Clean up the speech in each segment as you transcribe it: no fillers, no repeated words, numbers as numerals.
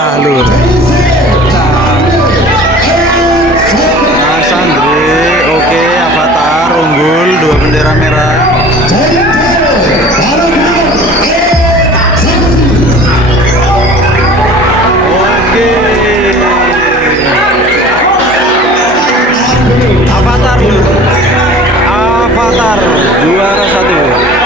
pecah lur. Mas Andre, oke, Avatar unggul 2 bendera merah. Oke, Avatar lur. Avatar juara 1.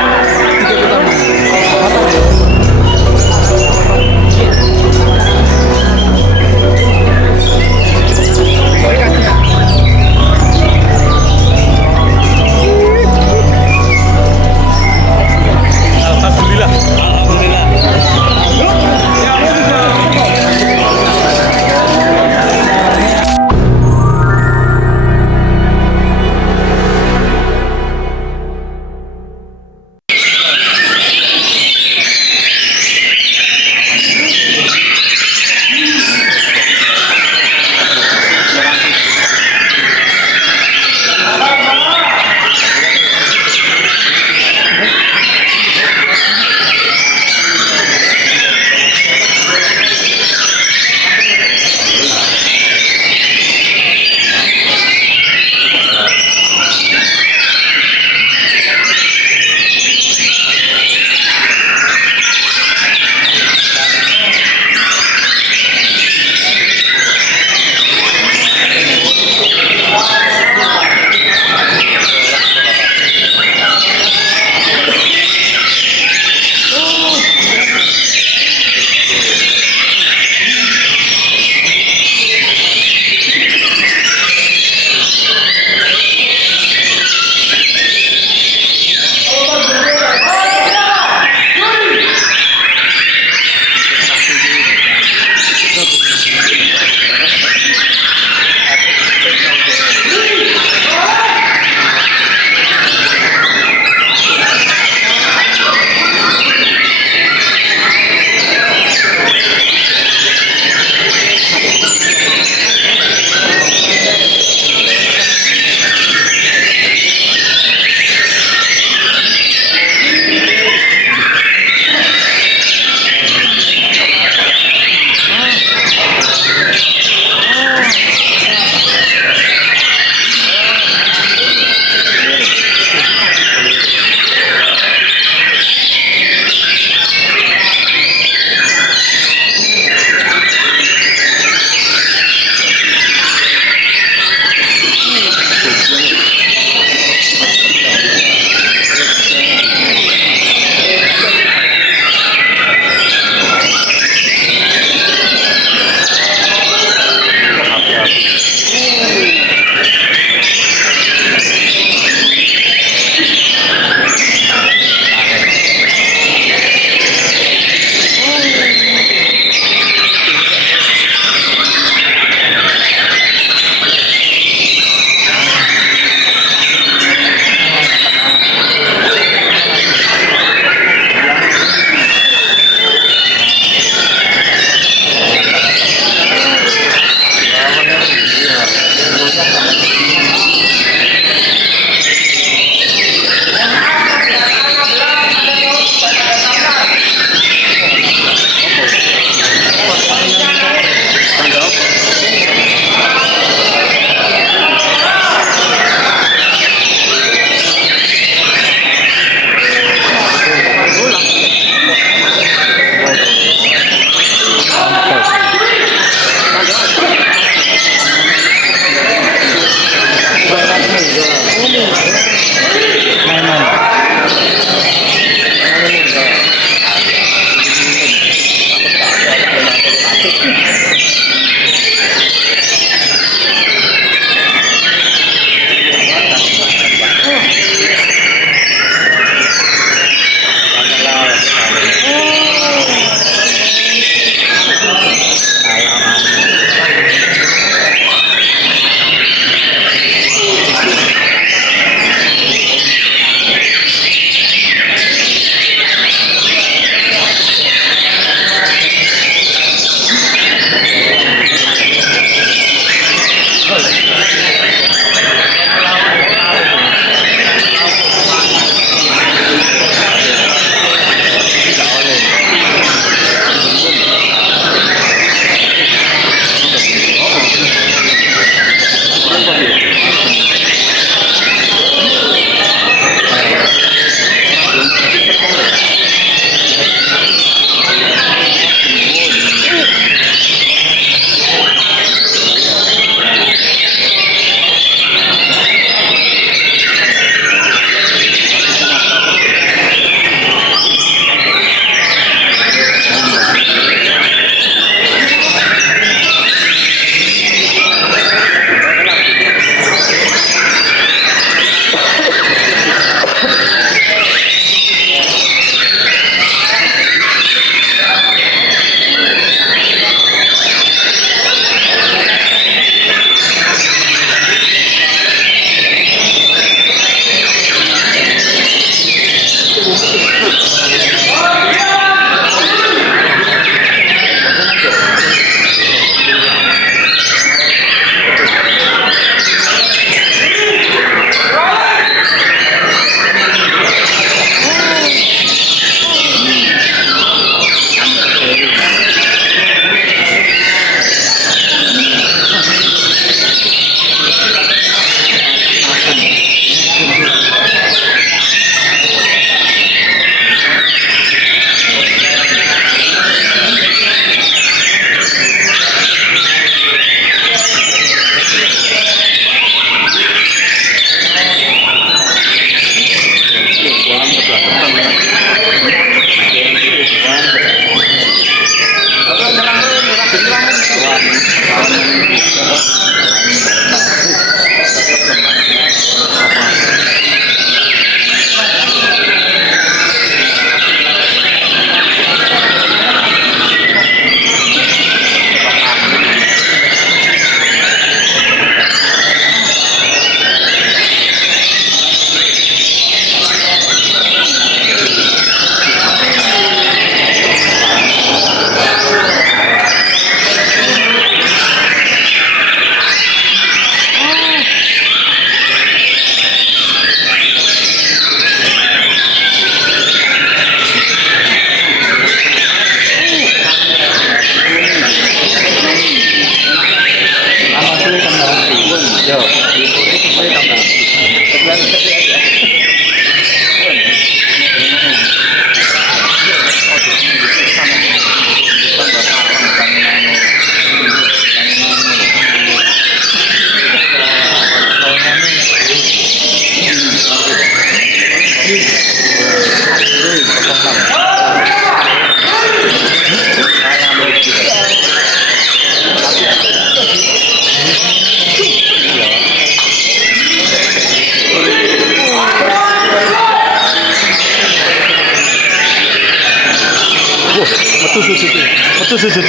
Metu sujud.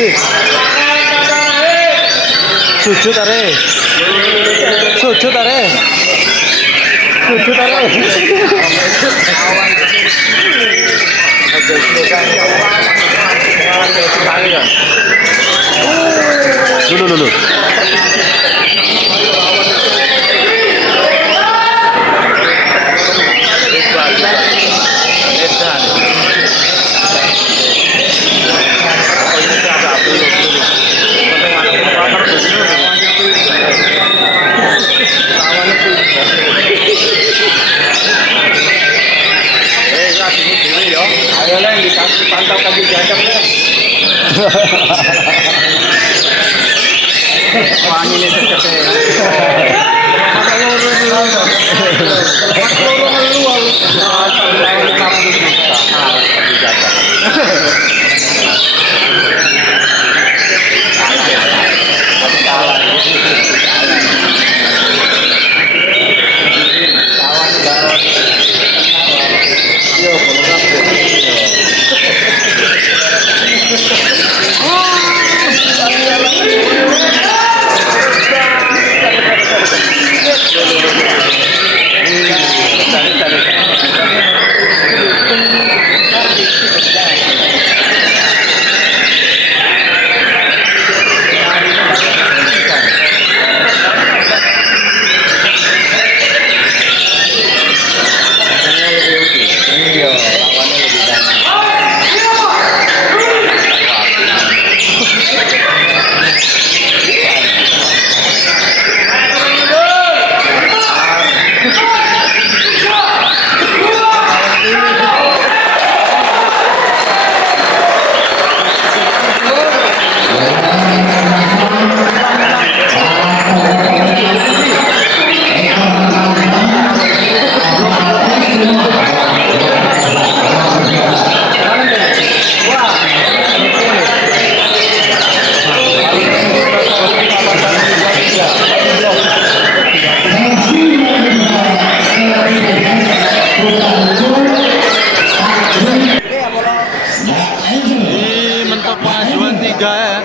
Sujud are. Sujud are. Sujud are. Dulu. Ayo lah dipantau kaki jadapnya. Wangi ini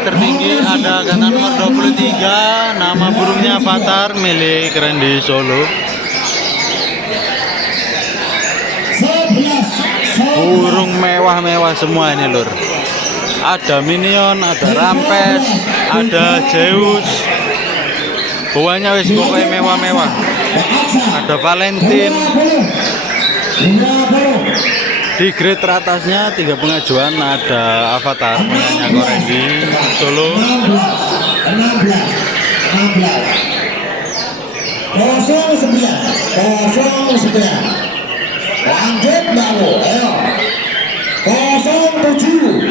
tertinggi ada ganda nomor 23, nama burungnya Avatar milik Randy Solo. Burung mewah-mewah semua ini lur. Ada Minion, ada Rampes, ada Zeus. Bawahnya wis pokoknya mewah-mewah. Ada Valentine. Di grade teratasnya 3 pengajuan ada Avatar punyanya Randy Solo. 09 lanjut baru ayo 07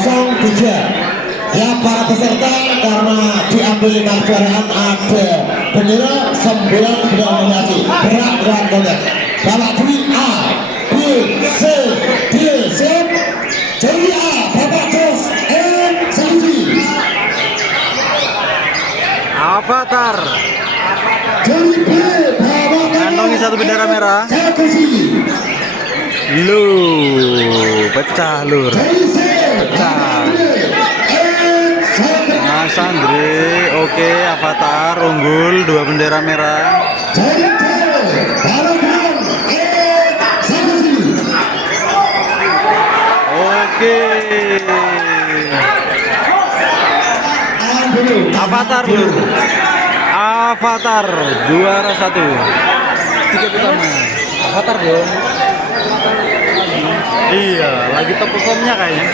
03 ya para peserta karena diambil kejuaraan ada bendera 9 nominasi berat konteks. Bapak Juri A, B, C, D, siap. Juri A, Bapak Jos, N, Sanji. Avatar Juri B, Bapak kantongi satu bendera merah. Sakusi. Lu pecah lur. Juri C, Pecah. N, Sanji. Mas Andre, oke, Avatar unggul 2 bendera merah. Juri D, Bapak N, Sakusi. Oke. Avatar lur. Avatar juara 1. Tiket utama. Avatar dong. Iya, lagi top performnya kayaknya.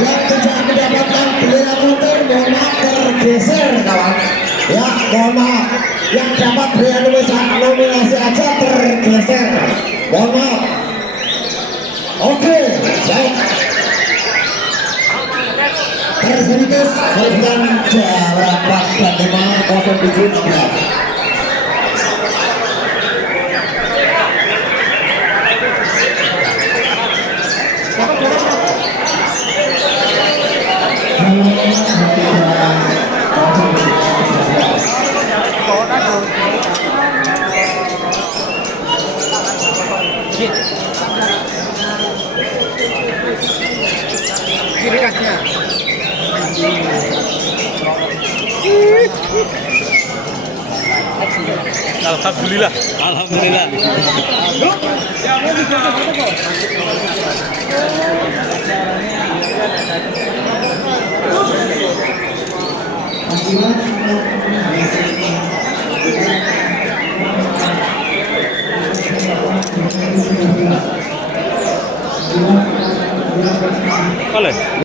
Yang tidak mendapatkan bendera putih mohon maaf tergeser kawan. Ya mohon maaf, yang dapat bendera nominasi aja tergeser, mohon maaf. Oke, baik. Tersedikit dengan jarak 4.50716. Kiri kasnya. Alhamdulillah. Alhamdulillah. Boleh.